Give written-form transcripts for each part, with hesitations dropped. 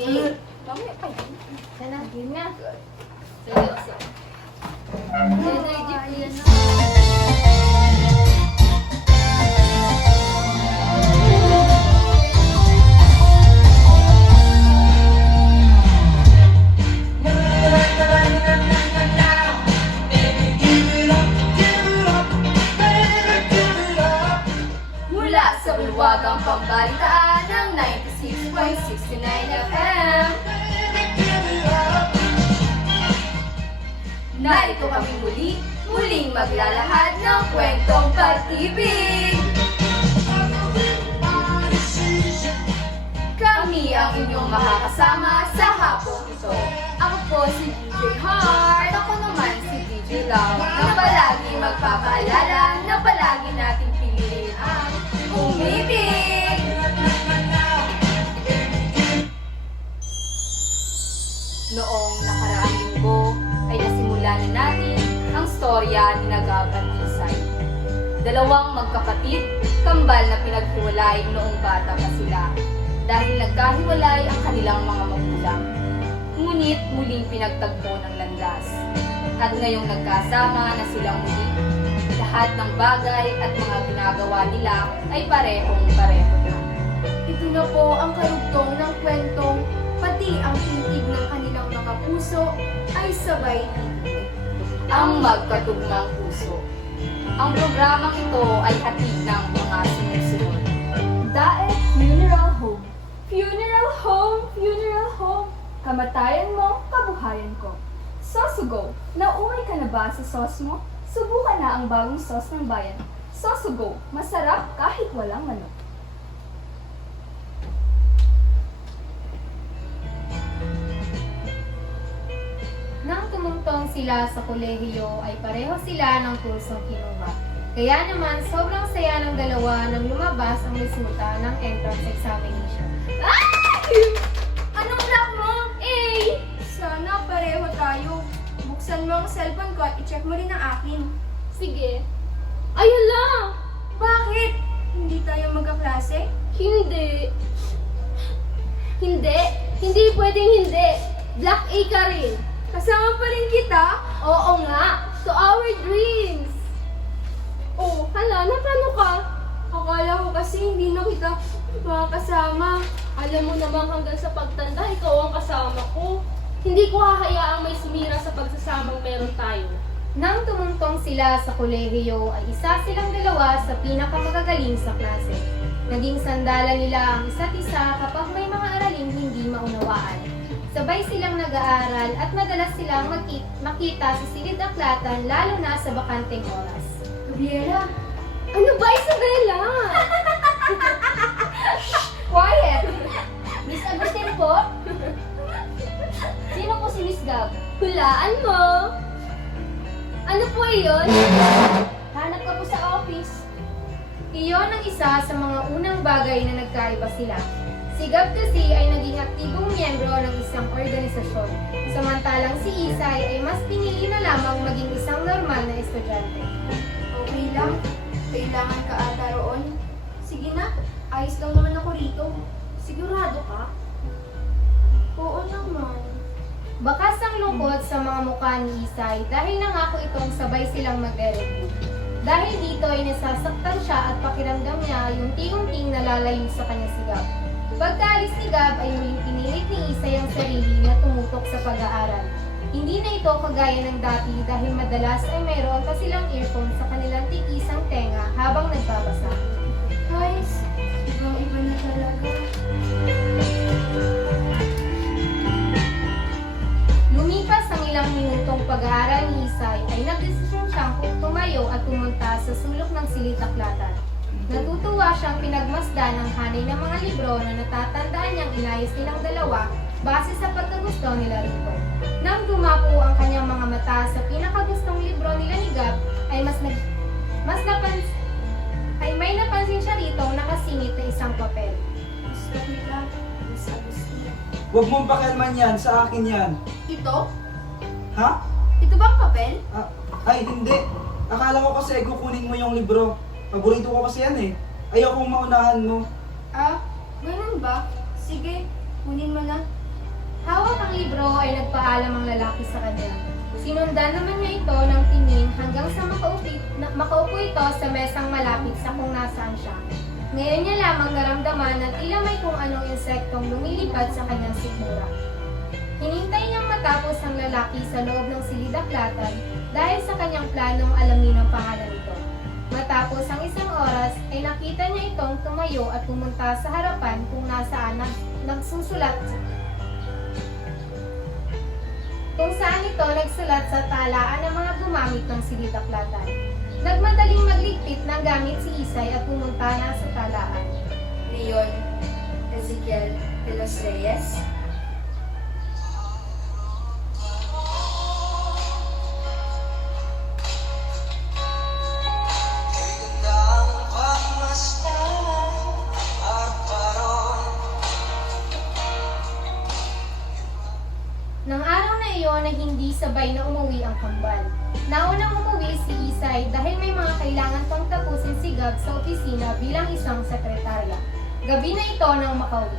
Sige. Mamaya pa yan. Yan na. Yun nga. Seryoso. Energy, please. Mula sa bulwagang pambalitaan ng 96.69 FM. Narito kami muling maglalahad ng kwentong pag-ibig. Kami ang inyong makakasama sa hapong ito. Ako po si DJ Heart. Ako naman si DJ Love. Na palagi magpapaalala na palagi nating piliin ang umibig. Noong nakaraang linggo ay nasimula na natin ang storya ni Nagab at Isay. Dalawang magkapatid, kambal na pinaghiwalay noong bata pa sila dahil nagkahiwalay ang kanilang mga magulang. Ngunit muling pinagtagpo ng landas. At ngayong nagkasama na silang muli, lahat ng bagay at mga ginagawa nila ay parehong-pareho na. Ito na po ang karugtong ng kwentong pati ang titig ng kanilang mga puso ay sabay titig. Ang magkatugmang puso. Ang programang ito ay hatid ng mga sumusunod. Daet Funeral Home. Funeral Home, Funeral Home. Kamatayan mo, kabuhayan ko. Sosugo, naumay ka na ba sa sauce mo? Subukan na ang bagong sauce ng bayan. Sosugo, masarap kahit walang manok. Nang tumungtong sila sa kolehiyo ay pareho sila ng kursong kinuha. Kaya naman sobrang saya ng dalawa nang lumabas ang resulta ng entrance examination. Anong lock mo? A! Sana pareho tayo. Buksan mo ang cellphone ko at i-check mo rin ang akin. Sige. Ayun lang! Bakit? Hindi tayo magkaklase? Hindi. Hindi. Hindi pwedeng hindi. Black A ka rin. Kasama pa rin kita? Oo nga. To our dreams. Oh, hala, napano ka? Akala ko kasi hindi na kita makakasama. Alam mo naman hanggang sa pagtanda, ikaw ang kasama ko. Hindi ko hahayaang may sumira sa pagsasamang meron tayo. Nang tumungtong sila sa kolehiyo ay isa silang dalawa sa pinakamagagaling sa klase. Naging sandalan nila ang isa't isa kapag may mga araling hindi maunawaan. Sabay silang nag-aaral at madalas silang makita sa silid-aklatan lalo na sa bakanteng oras. Gabriela, Ano ba, Isabella? Quiet! Miss Agustin po? Sino po si Miss Gab? Hulaan mo! Ano po iyon? Hanap ka po sa office. Iyon ang isa sa mga unang bagay na nagkaiba sila. Si Gab kasi ay naging aktibong miyembro ng isang organisasyon, samantalang si Isay ay mas pinili na lamang maging isang normal na estudyante. Okay lang. Kailangan ka ata roon. Sige na, ayos lang naman ako rito. Sigurado ka? Oo naman. Bakas ang lungkot sa mga mukha ni Isay dahil nangako itong sabay silang magre-review. Dahil dito ay nasasaktan siya at pakiramdam niya yung ting-ting nalalayo sa kanya si Gab. Pagkaalis ni Gab ay muling pinilit ni Isay ang sarili na tumutok sa pag-aaral. Hindi na ito kagaya ng dati dahil madalas ay mayroon pa silang earphone sa kanilang tikisang tenga habang nagbabasa. Guys, ibang-iba na talaga. Lumipas ang ilang minutong pag-aaral ni Isay ay nagdesisyon siyang tumayo at pumunta sa sulok ng silid-aklatan. Natutuwa siyang pinagmasdan ang hanay ng mga libro na natatandaan niyang inayos nilang dalawa base sa pagkagusto nila rito. Nang dumapo ang kanyang mga mata sa pinakagustong libro nila ni Gab, ay may napansin siya rito nakasingit na isang papel. Gusto kita, Miss Agustin. Huwag mong pakialaman yan, sa akin yan. Ito? Ha? Ito ba ang papel? Ay, hindi. Akala ko kasi kukunin mo yung libro. Paborito ko kasi yan eh. Ayaw kong maunahan mo. Ah, ganun ba? Sige, kunin mo na. libro ay nagpaalam ang lalaki sa kanya. Sinundan naman niya ito ng tingin hanggang sa makaupo ito sa mesang malapit sa kung nasaan siya. Ngayon niya lamang naramdaman na tila may kung anong insektong lumilipad sa kanyang sikmura. Hinintay niyang matapos ang lalaki sa loob ng silid-aklatan dahil sa kanyang planong alamin ang pangalan nito. Matapos ang isang oras ay nakita niya itong tumayo at pumunta sa harapan kung nasaan nagsusulat. Kung saan ito nagsulat sa talaan ng mga gumamit ng silid-aklatan. Nagmadaling magligpit ng gamit si Isay at pumunta na sa talaan. Leon Ezekiel de los Reyes. Nang araw na iyon ay hindi sabay na umuwi ang kambal. Naunang umuwi si Isay dahil may mga kailangan pang tapusin si Gab sa opisina bilang isang sekretarya. Gabi na ito nang makauwi.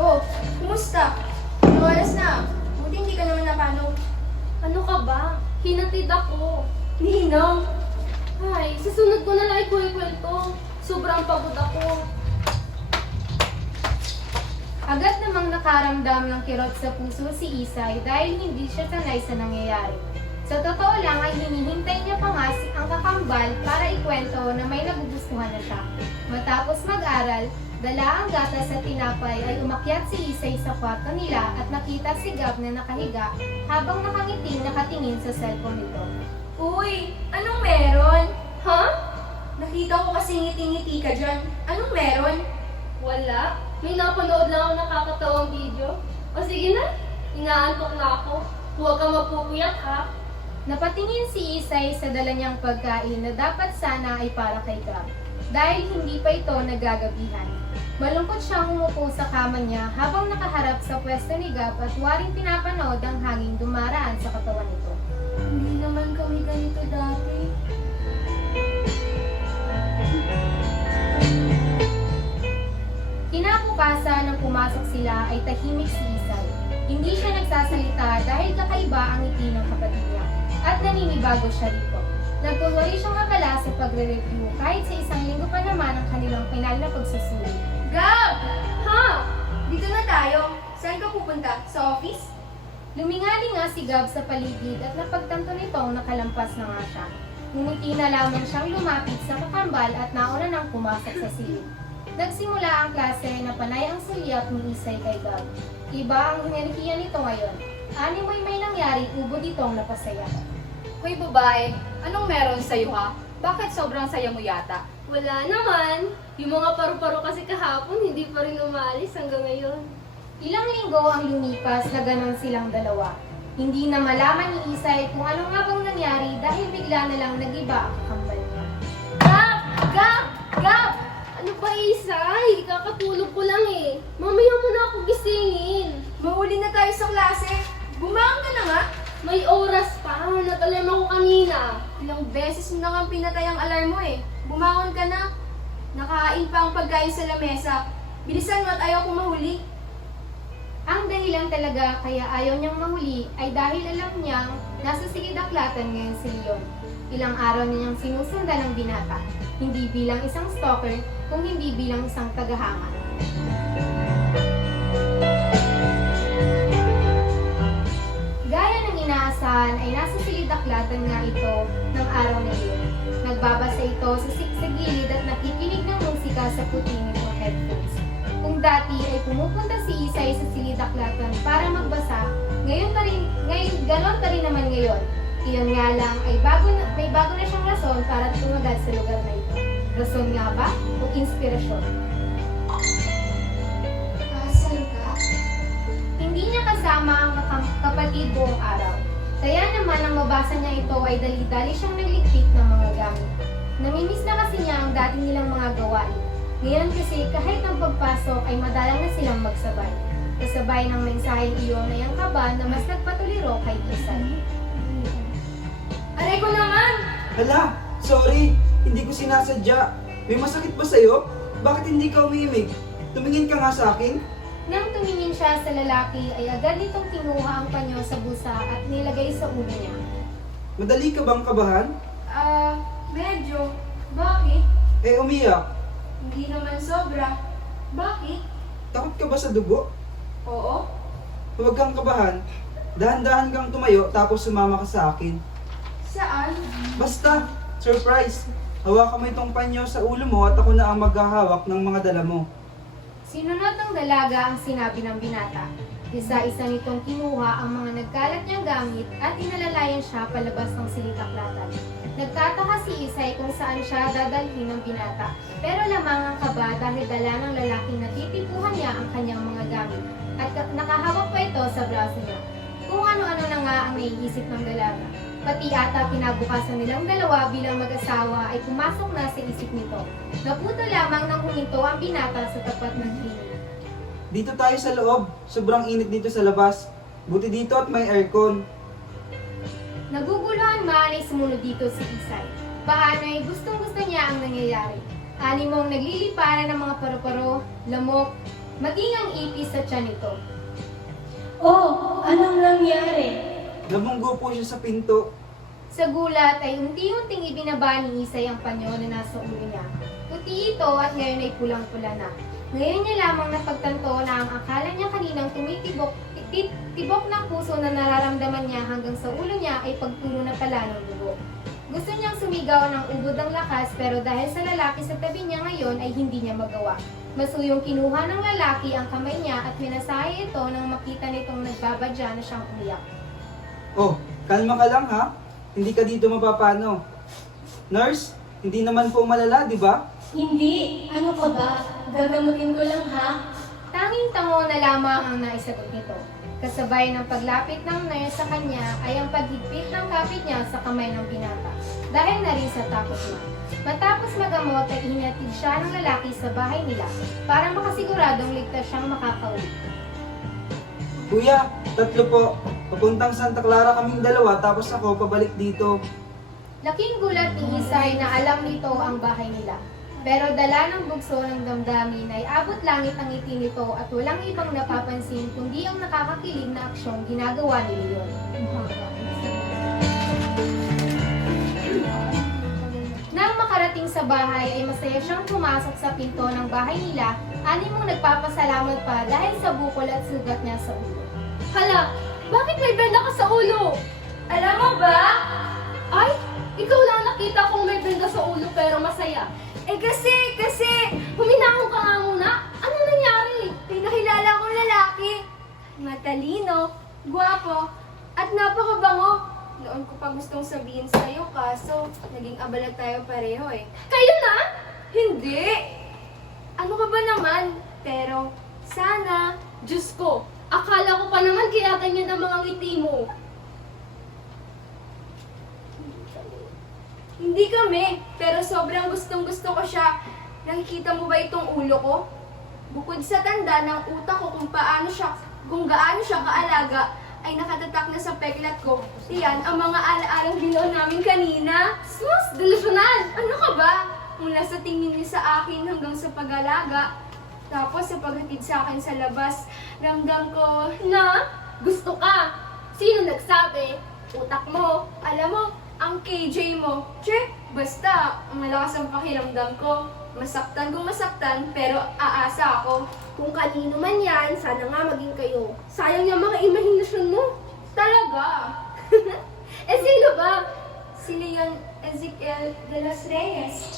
Oh, kumusta? Anong oras na? Buti hindi ka naman napanaw. Ano ka ba? Hinatid ako. Ninong! Ay, susunod ko na lang ikwento. Sobrang pagod ako. Agad namang nakaramdam ng kirot sa puso si Isay dahil hindi siya sanay sa nangyayari. Sa totoo lang ay hinihintay niya pa nga ang kakambal para ikwento na may nagugustuhan na siya. Matapos mag-aral, dala ang gatas at tinapay ay umakyat si Isay sa kwarto nila at nakita si Gab na nakahiga habang nakangiting nakatingin sa cellphone nito. Uy! Anong meron? Ha? Nakita ko kasi ngiti-ngiti ka dyan. Anong meron? Wala. May napanood lang ako nakakatawang video. O sige na, inaantok na ako. Huwag ka mapupuyat ha. Napatingin si Isay sa dala niyang pagkain na dapat sana ay para kay Gab. Dahil hindi pa ito nagagabihan. Malungkot siyang umupo sa kama niya habang nakaharap sa pwesto ni Gab at waring pinapanood ang hangin dumaraan sa katawan nito. Hindi naman kami ganito dati. Kinabukasan nang pumasok sila ay tahimik si Isay. Hindi siya nagsasalita dahil kakaiba ang ngiti ng kapatid niya at naninibago siya rito. Nagtuloy siyang abala sa pagre-review kahit sa isang linggo pa naman ang kanilang final na pagsusuri. Gab! Ha? Dito na tayo. Saan ka pupunta? Sa office? Lumingali nga si Gab sa paligid at napagtanto nitong nakalampas na nga siya. Ngumiti na lamang siyang lumapit sa kakambal at nauna nang pumasok sa silid. Nagsimula ang klase na panay ang sulyap ni Isay kay Gab. Iba ang enerhiya nito ngayon. Animoy may nangyari, ubod itong napasaya. Hoy babae, anong meron sa'yo ha? Bakit sobrang saya mo yata? Wala naman. Yung mga paru-paro kasi kahapon, hindi pa rin umalis hanggang ngayon. Ilang linggo ang lumipas na ganon silang dalawa. Hindi na malaman ni Isay kung ano nga bang nangyari dahil bigla na lang nag-iba ang kakambal niya. Gab! Gab! Gab! Ano ba, Isay? Kakatulog ko lang eh. Mamaya mo na ako gisingin. Mauli na tayo sa klase. Bumangon ka na nga. May oras pa. Nag-alarm ako kanina. Ilang beses mo na nga pinatay ang alarm mo eh. Bumangon ka na. Nakain pa ang pagkain sa lamesa. Bilisan mo at ayaw kong mahuli. Ang dahilan talaga kaya ayaw niyang mahuli ay dahil alam niyang nasa silid-aklatan ngayon si Leon. Ilang araw na niyang sinusundan ng binata. Hindi bilang isang stalker, kung hindi bilang isang tagahanga. Gaya ng inaasahan ay nasa silid-aklatan nga ito ng araw na iyon. Nagbabasa ito sa gilid at nakikinig ng musika sa puti nitong headphones. Kung dati ay pumupunta si Isay sa silid-aklatan para magbasa, ngayon ganon pa rin naman ngayon. Iyon nga lang ay may bago na siyang rason para tumagal sa lugar na ito. Rason nga ba o inspirasyon? Asan ka? Hindi niya kasama ang kapatid buong araw. Kaya naman ang mabasa niya ito ay dali-dali siyang nagligpit ng mga gamit. Namimiss na kasi niya ang dati nilang mga gawain. Ngayon kasi kahit ang pagpasok ay madalang na silang magsabay. Kasabay ng mensaheng iyon ay ang kaba na mas nagpatuliro kay Isay. Aray ko naman! Hala, sorry. Hindi ko sinasadya. May masakit ba sa'yo? Bakit hindi ka umiimik? Tumingin ka nga sa akin. Nang tumingin siya siya sa lalaki ay agad nitong kinuha ang panyo sa busa at nilagay sa ulo niya. Madali ka bang kabahan? Medyo. Bakit? Eh, umiyak. Hindi naman sobra. Bakit? Takot ka ba sa dugo? Oo. Huwag kang kabahan. Dahan-dahan kang tumayo tapos sumama ka sa akin. Saan? Basta, surprise! Hawakan mo itong panyo sa ulo mo at ako na ang maghahawak ng mga dala mo. Sinunod ng dalaga ang sinabi ng binata. Isa-isa nitong kinuha ang mga nagkalat niyang gamit at inalalayan siya palabas ng silitaklatan. Nagtataka si Isay kung saan siya dadalhin ng binata, pero lamang ang kaba dahil dala ng lalaking natitipuhan niya ang kanyang mga gamit at nakahawak pa ito sa braso niya. Kung ano-ano na nga ang naiisip ng dalaga. Pati ata kinabukasan nilang dalawa bilang mag-asawa ay pumasok na sa isip nito. Naputo lamang nang huminto ang binata sa tapat ng klinik. Dito tayo sa loob. Sobrang init dito sa labas. Buti dito at may aircon. Naguguluhan man ay sumunod dito si Isay. Paano ay gustong-gusto niya ang nangyayari. Animong nagliliparan ng mga paru-paro, lamok, maging ang ipis sa tiyan nito. Oh, anong nangyari? Nabunggo po siya sa pinto. Sa gulat ay unti-unting ibinaba ni Isay ang panyo na nasa ulo niya. Puti ito at ngayon ay pulang-pula na. Ngayon niya lamang napagtanto na ang akala niya kaninang tibok ng puso na nararamdaman niya hanggang sa ulo niya ay pagtulo na pala ng dugo. Gusto niyang sumigaw ng ubod ng lakas pero dahil sa lalaki sa tabi niya ngayon ay hindi niya magawa. Masuyong kinuha ng lalaki ang kamay niya at minasahe ito nang makita nitong nagbabadya na siyang umiyak. Oh, kalma ka lang ha. Hindi ka dito mapapano. Nurse, hindi naman po malala, di ba? Hindi. Ano ka ba? Gagamutin ko lang ha. Tanging tango na lamang ang naisagot nito. Kasabay ng paglapit ng nurse sa kanya ay ang paghigpit ng kapit niya sa kamay ng binata. Dahil na rin sa takot niya. Matapos magamot ay hinatid siya ng lalaki sa bahay nila para makasiguradong ligtas siyang makakauwi. Kuya, 3 po. Papuntang Santa Clara kaming dalawa tapos ako pabalik dito. Laking gulat ni Isay na alam nito ang bahay nila. Pero dala ng bugso ng damdamin ay abot langit ang ngiti nito at walang ibang napapansin kundi ang nakakakilig na aksyong ginagawa ni Leon. Nang makarating sa bahay ay masaya siyang pumasok sa pinto ng bahay nila, animong nagpapasalamat pa dahil sa bukol at sugat niya sa ulo. Hala, bakit may benda ka sa ulo? Alam mo ba? Ay, ikaw lang nakita kong may benda sa ulo pero masaya. Kasi, Huminahon ka nga muna. Ano nangyari? pinakilala kong lalaki. Matalino, gwapo, at napakabango. Noon ko pa gustong sabihin sa'yo, kaso naging abala tayo pareho eh. Kayo na? Hindi! Ano ka ba naman? Pero, sana, Diyos ko, akala ko pa naman kaya ganyan ang mga ngiti mo. hindi kami. Pero sobrang gustong-gusto ko siya. Nakikita mo ba itong ulo ko? Bukod sa tanda ng utak ko kung gaano siya kaalaga, ay nakatatak na sa peklat ko. Iyan ang mga alaalang binuo namin kanina. Sus, delusional! Ano ka ba? Mula sa tingin niya sa akin hanggang sa pag-alaga. Tapos sa paghatid sa akin sa labas, ramdam ko, Na? Gusto ka? Sino nagsabi? Utak mo. alam mo, ang KJ mo. Che, basta, malakas ang pakiramdam ko. Masaktan kung masaktan, pero aasa ako. Kung kanino man yan, sana nga maging kayo. Sayang yung mga imahinasyon mo. Talaga? Eh sino ba? Si Leon Ezekiel de los Reyes.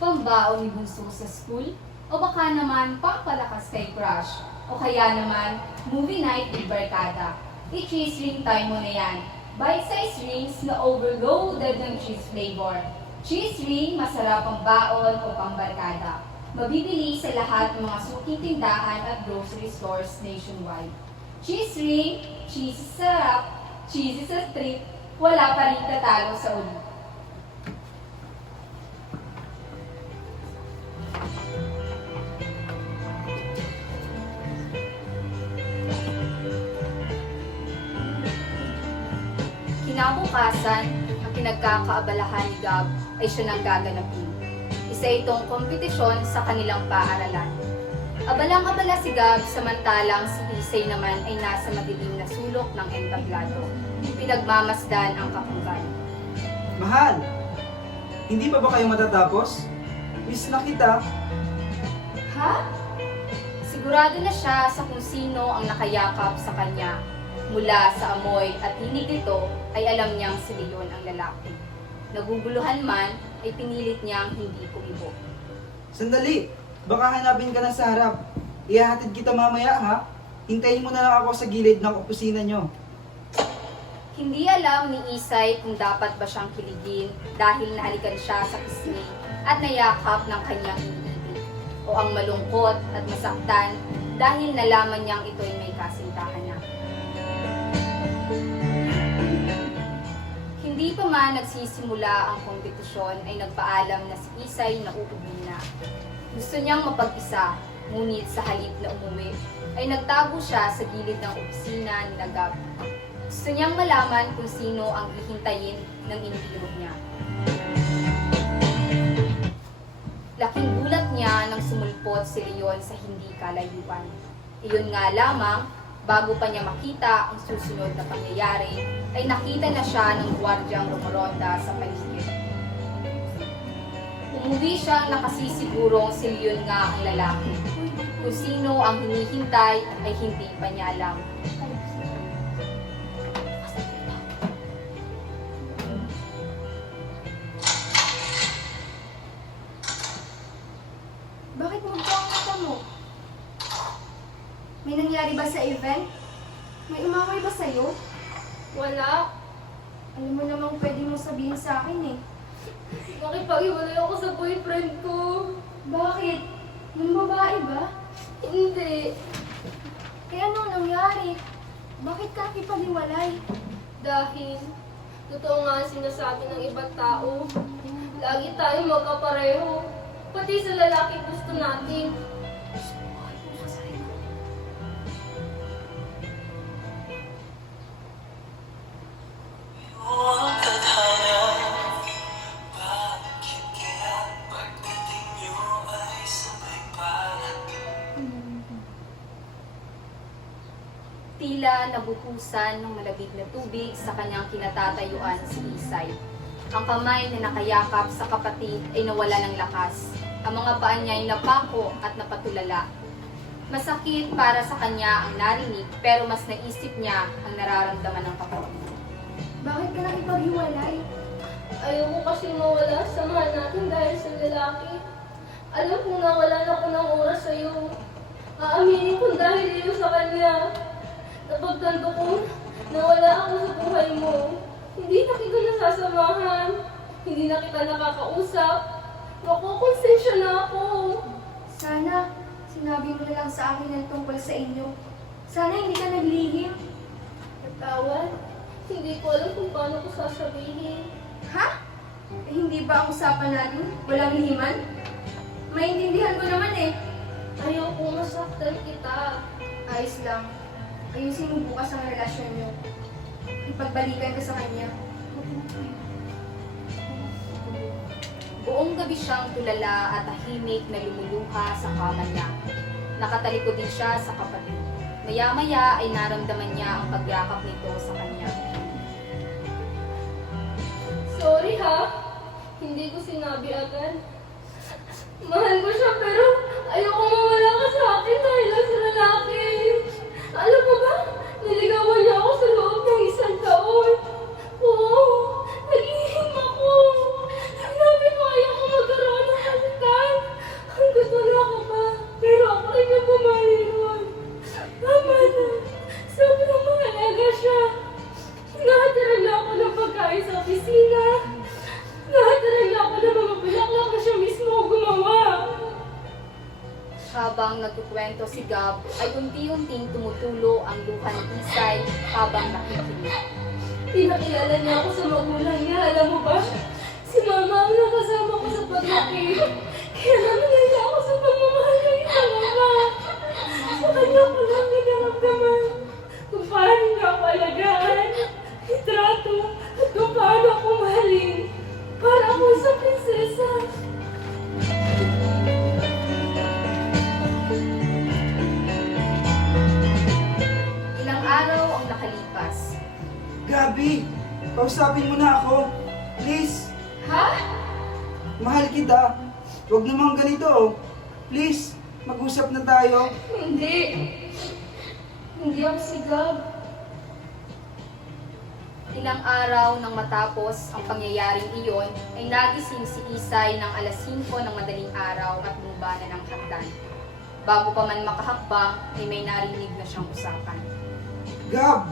Pambaon ni Bunso sa school? O baka naman pampalakas kay crush? O kaya naman movie night with barkada? I-cheese ring time mo na yan. Bite-size rings na overloaded ng cheese flavor. Cheese ring, masarap ang baon o pambarkada. Mabibili sa lahat ng mga suking tindahan at grocery stores nationwide. Cheese ring, cheese sa sarap, cheesy sa street, wala pa rin tatalo sa ulo. Kinabukasan, ang pinagkakaabalahan ni Gab ay siya nang gaganapin. Isa itong kompetisyon sa kanilang paaralan. Abalang-abala si Gab samantalang si Isay naman ay nasa madilim na sulok ng entablado. Pinagmamasdan ang kapunggan. Mahal, hindi pa ba kayo matatapos? Miss na kita. Ha? Sigurado na siya sa kung sino ang nakayakap sa kanya. Mula sa amoy at hinig nito ay alam niyang si Leon ang lalaki. Naguguluhan man ay pinilit niyang hindi kumibo. Sandali, baka hanapin ka na sa harap. Ihahatid kita mamaya ha. Hintayin mo na lang ako sa gilid ng opisina nyo. Hindi alam ni Isay kung dapat ba siyang kiligin dahil nahalikan siya sa pisngi at nayakap ng kanyang iniibig. O ang malungkot at masaktan dahil nalaman niyang ito ay may kasintahan na. Hindi pa man nagsisimula ang kompetisyon ay nagpaalam na si Isay na uuwi na. Gusto niyang mapag-isa, ngunit sa halip na umuwi, ay nagtago siya sa gilid ng opisina ni Gab. Gusto niyang malaman kung sino ang hihintayin ng inibiro niya. Laking gulat niya nang sumulpot si Leon sa hindi kalayuan. Iyon nga lamang, bago pa niya makita ang susunod na pangyayari, ay nakita na siya ng gwardyang rumoronda sa paligid. Umuwi siyang nakasisigurong si Leon nga ang lalaki. Kung sino ang hinihintay ay hindi pa niya alam. Bakit mo ang mata mo? May nangyari ba sa event? May umaway ba sa'yo? Wala. Alam mo namang pwede mo sabihin sa akin eh. Nakipag-iwalay ako sa boyfriend ko. Bakit? Yung babae ba? Hindi. Eh anong nangyari? Bakit ka nakipag-iwalay? Dahil, totoo nga ang sinasabi ng ibang tao. Lagi tayo magkapareho. Pati sa lalaki gusto natin. Tila nabuhusan ng malabig na tubig sa kanyang kinatatayuan si Isay. Ang kamay na nakayakap sa kapatid ay nawala ng lakas. Ang mga paa niya ay napako at napatulala. Masakit para sa kanya ang narinig pero mas naisip niya ang nararamdaman ng kapatid. Bakit ka nakipag-iwalay? Ayoko kasi mawala sa mahal natin dahil sa lalaki. Alam kong nawalan ako ng oras sa'yo. Aaminin ko dahil iyo sa kanya. Napagtanto ko, nawala ako sa buhay mo. Hindi na kita nasasamahan. Hindi na kita nakakausap. Makukonsensya na ako. Sana, sinabi mo na lang sa akin ang tungkol sa inyo. Sana hindi ka naglihim. Nagtawan, hindi ko alam kung paano ko sasabihin. Ha? Eh, hindi ba ang usapan natin? Walang lihiman? Maintindihan ko naman eh. Ayoko masaktan kita. Ayos lang. Ayusin mo bukas ang relasyon niyo. Ipagbalikan ka sa kanya. Buong gabi siyang tulala at tahimik na lumuluha sa kama niya. Nakatalikod din siya sa kapatid. Maya-maya ay naramdaman niya ang pagyakap nito sa kanya. Sorry ha, hindi ko sinabi agad. Mahal ko siya pero ayoko mawala ka sa akin dahil lang sa lalaki. Alam mo ba, niligawan niya ako sa loob ng 1 taon. Oo, naghihim ako. Sinabi ko ayoko magkaroon ng halikan. Hanggang wala ka pa, pero ako rin ang bumali nun. Tama na, sobrang mahalaga siya. Nakatira na ako ng pagkain sa opisina. Nakatira na ako ng mga bulaklak na siya mismo gumawa. Habang nagkukwento si Gab, ay unti-unting tumutulo ang luha ni Isay habang nakikinig. Pinakilala niya ako sa magulang niya. Alam mo ba? Si mama ang nakasama ko sa paglaki. Kaya naman ako sa pagmamahal ng isang ama. Sa kanya ko lang nagaramdaman kung paano niya ako alagaan, itrato, araw ang nakalipas. Gabi, kausapin mo na ako. Please, Ha? mahal kita. Huwag naman ganito oh. Please, mag-usap na tayo. Hindi. Hindi ako si Gab. Ilang araw nang matapos ang pangyayaring iyon, ay nagising si Isay ng alas 5 ng madaling araw at bumaba na ng hagdan. Bago pa man makahakbang, ay may narinig na siyang usapan. Gab,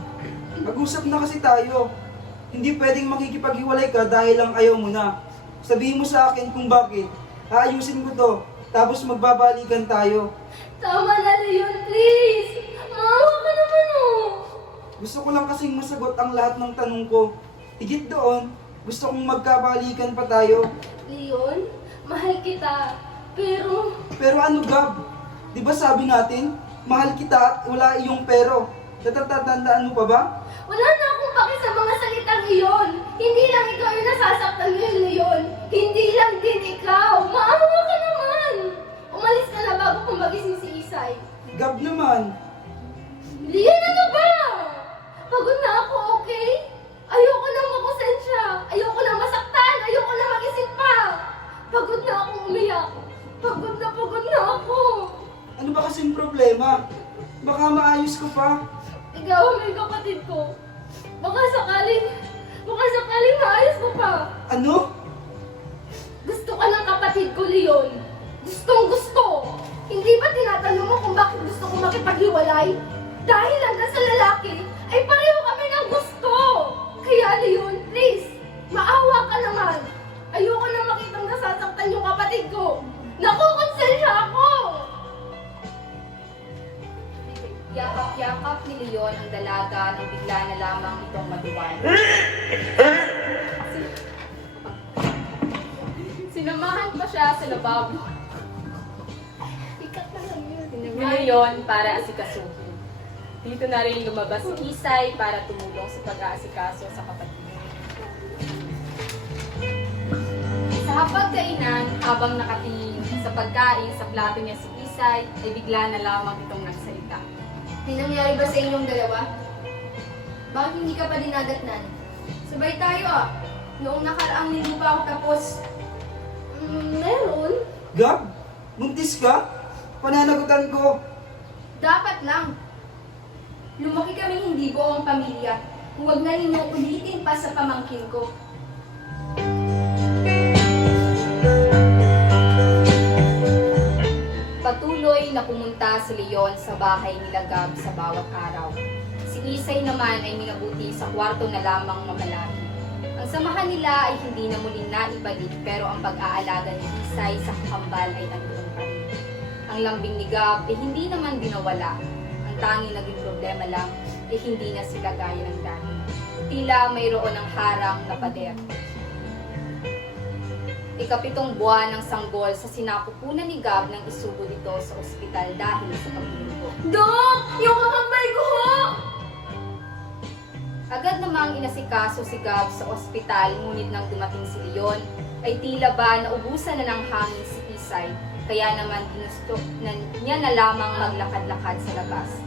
mag-usap na kasi tayo. Hindi pwedeng makikipaghiwalay ka dahil lang ayaw mo na. Sabihin mo sa akin kung bakit. Aayusin ko to, tapos magbabalikan tayo. Tama na, Leon, please! Maawa ka naman, oh! Gusto ko lang kasing masagot ang lahat ng tanong ko. Higit doon, gusto kong magkabalikan pa tayo. Leon, mahal kita. Pero, Pero ano Gab? Di ba sabi natin, mahal kita at wala iyong pero. Natatandaan mo pa ba? wala na akong paki sa mga salitang iyon. Hindi lang ikaw yung nasasaktan ngayon, Leon. Hindi lang din ikaw. Maawa ka naman. Umalis ka na bago kung magising si Isay. Gab naman. Leon, ano ba? Pagod na ako, okay? Ayoko na makonsensya. Ayoko na masaktan. Ayoko na mag-isip pa. Pagod na akong umiyak. Pagod na ako. Ano ba kasing problema? Baka maayos ko pa. Ikaw ang may kapatid ko. Baka sakaling maayos mo pa. Ano? Gusto ka ng kapatid ko, Leon. Gustong gusto. Hindi ba tinatanong mo kung bakit gusto ko makipaghiwalay? Dahil hanggang sa lalaki, ay pareho kami ng gusto. Kaya, Leon, please, maawa ka naman. Ayoko na makitang nasasaktan yung kapatid ko. Nakukonsensya ako. Yakap-yakap ni Leon ang dalaga nang bigla na lamang itong maduwan. Sinamahan pa siya sa lababo Ikat na lang yun. ni Leon para asikasuhin. Dito na rin lumabas si Isay para tumulong sa pag-aasikaso sa kapatid. Sa hapagkainan, habang nakatingin sa pagkain sa plato niya si Isay, ay bigla na lamang itong nagsalita. May nangyari ba sa inyong dalawa? Bakit hindi ka pa dinadatnan? Sabay tayo ah. Noong nakaraang linggo pa ako tapos. Meron? Gab? Buntis ka? Pananagutan ko. Dapat lang. Lumaki kaming hindi buong pamilya. Huwag na ninyong ulitin pa sa pamangkin ko. Patuloy na pumunta si Leon sa bahay nila Gab sa bawat araw. Si Isay naman ay minabuti sa kwarto na lamang mamalaki. Ang samahan nila ay hindi na muling naibalik pero ang pag-aalaga ni Isay sa kakambal ay nandoon pa rin. Ang lambing ni Gab ay hindi naman dinawala. Ang tanging naging problema lang ay hindi na sila gaya ng dati. Tila mayroon ng harang na pader. Ikapitong buwan ng sanggol sa sinapupunan ni Gab nang isugod ito sa ospital dahil sa pagluluto. Dok! Yung kakambal ko ho! Agad namang inasikaso si Gab sa ospital ngunit nang dumating si Leon ay tila ba naubusan na ng hangin si Isay kaya naman ginusto niya na lamang maglakad-lakad sa labas.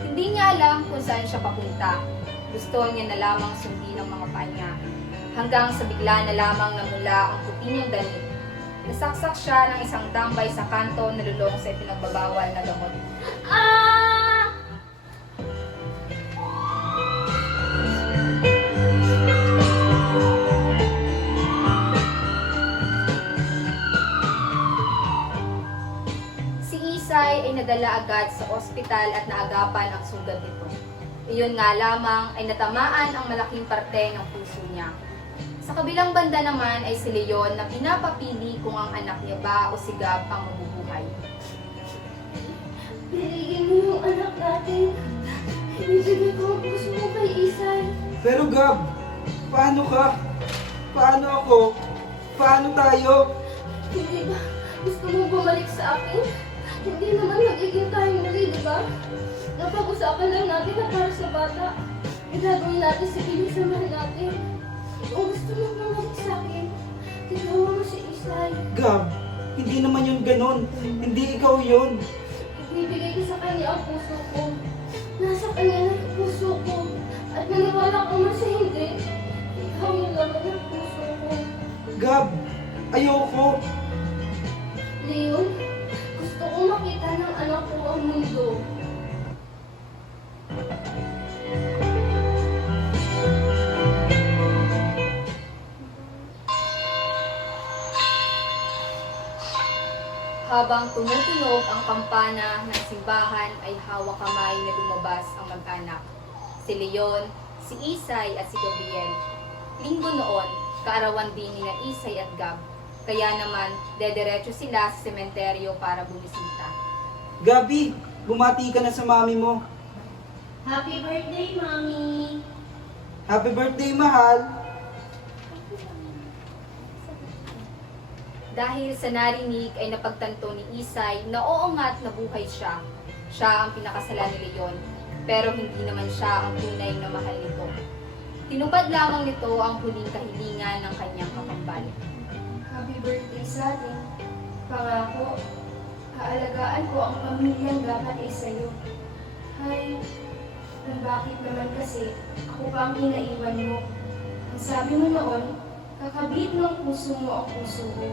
Hindi niya alam kung saan siya papunta. Gusto niya na lamang sundin ang mga paa niya. Hanggang sa bigla na lamang namula ang puti niyang damit. Nasaksak siya ng isang tambay sa kanto na lulong sa ipinagbabawal na gamot. Ah! Si Isay ay nadala agad sa ospital at naagapan ang sugat nito. Iyon nga lamang ay natamaan ang malaking parte ng puso niya. Sa kabilang banda naman ay si Leon na pinapapili kung ang anak niya ba o si Gab ang mabubuhay. Piligin mo yung anak natin. Ibigay ko ang puso mo kay Isay. Pero Gab, paano ka? Paano ako? Paano tayo? Hindi ba gusto mo bumalik sa akin? Hindi naman magiging tayo muli, di ba? Napag-usapan lang natin na para sa bata. Gagawin natin sa pinisamahan natin. Kung gusto mo bumalik sa akin, tignan mo si Isay. Gab, hindi naman yun ganon. Hindi ikaw yun. Ibibigay ko sa kanya ang puso ko. Nasa kanya ng puso ko. At naniwala ka man sa hindi. Ikaw yung laman ng puso ko. Gab, ayoko. Leon, gusto kong makita ng anak ko ang mundo. Habang tumutunog ang kampana ng simbahan ay hawak kamay na lumabas ang mag-anak. Si Leon, si Isay at si Gabriel. Linggo noon, kaarawan din ni na Isay at Gab. Kaya naman, dederecho sila sa sementeryo para bumisita. Gabi, bumati ka na sa mami mo. Happy birthday, Mommy! Happy birthday, mahal. Dahil sa narinig ay napagtanto ni Isay na oo nga't nabuhay siya. Siya ang pinakasalan ni Leon, pero hindi naman siya ang tunay na mahal nito. Tinupad lamang nito ang huling kahilingan ng kanyang kakambal. Happy birthday sa atin. Pangako, kaalagaan ko ang pamilyang dapat ay sa'yo. Hay, kung bakit naman kasi ako pa ang hinaiwan mo. Ang sabi mo noon, kakabit ng puso mo ang puso ko.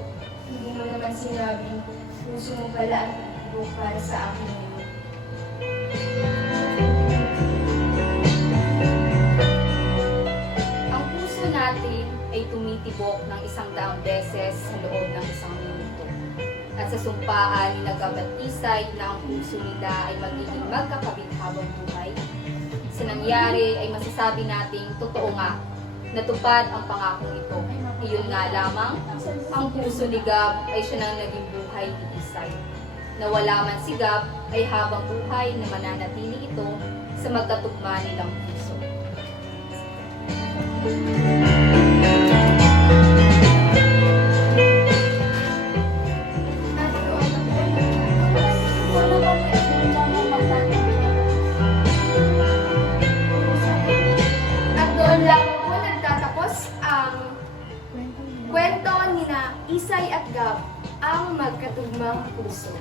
Hindi mo naman sinabing puso mo pala ang titibok para sa akin ngayon. Ang puso natin ay tumitibok ng 100 beses sa loob ng 1 minuto. At sa sumpaan ni Gab at Isay na ang puso nila ay magiging magkakabit habang buhay, sa nangyari ay masasabi nating totoo nga, natupad ang pangakong ito. Iyon nga lamang, ang puso ni Gab ay siya nang naging buhay ni Isay. Nawala man si Gab ay habang buhay na mananatili ito sa magkatugma nilang puso. At doon lamang po nagtatapos ang kwento ni na Isay at Gab, ang magkatugmang puso.